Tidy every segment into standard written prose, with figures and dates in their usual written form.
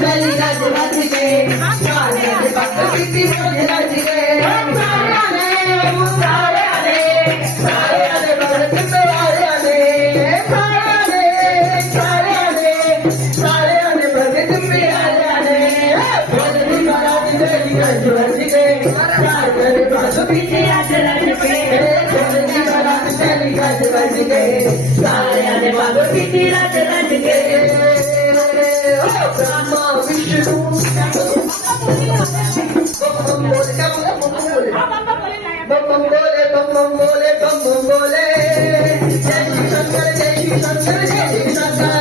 चली गज गज के सारे दे पक किती गज गज के सारे आने भरत पे आए आने सारे आने भरत पे आए आने भरत महाराज चली गज गज के सारे दे पक किती गज गज के भरत महाराज चली गज गज के सारे आने पक किती गज गज के ब्रह्मा विष्णु बम बम बोले बम बम बोले बम बम बोले जय श्री शंकर जय श्री शंकर जय श्री शंकर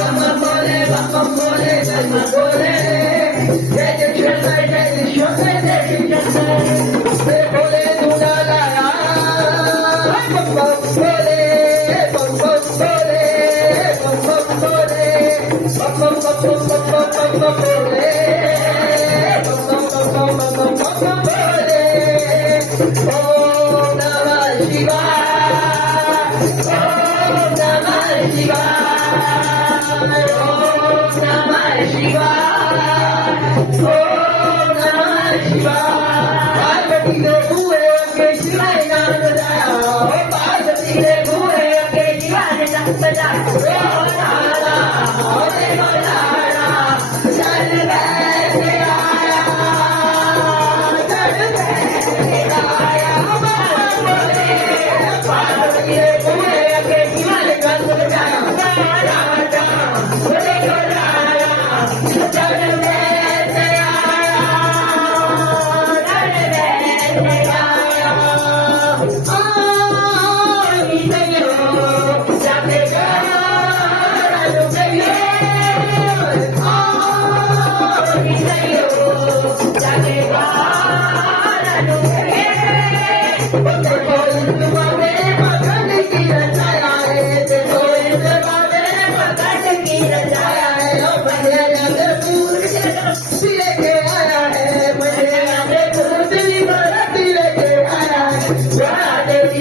बम बम बोले जय बम बोले जय जय शंकर जय श्री शंकर जय श्री शंकर बोले दूल्हा लाया बम बम बोले बम बम बोले बम बम बोले बम बम बम बम बम बम बोले Om Namah Shivaya Om Namah Shivaya Om Namah Shivaya Om Namah Shivaya Parvati ne bhuye ke Shivaya naam bajaya Parvati ne bhuye ke Shivaya naam bajaya Om Nara Om Nara Chal baise aaya chal baise aaya Parvati ne bhuye ke Shivaya naam bajaya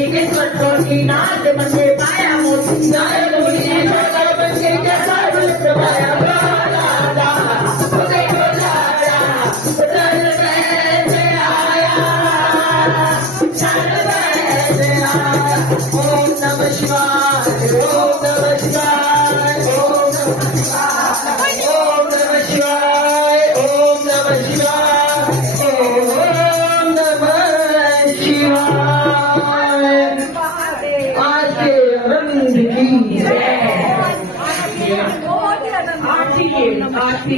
नाथ मंदे पाया मोती नाय मोती छोटा बच्चे के साथ पाया राधा उसे बोलाया चल बैठे आया चल बैठे आया ओम नमः शिवाय ओम नमः शिवाय ओम नमः शिवाय ओम नमः शिवाय ओम नमः शिवाय ओम नमः शिवाय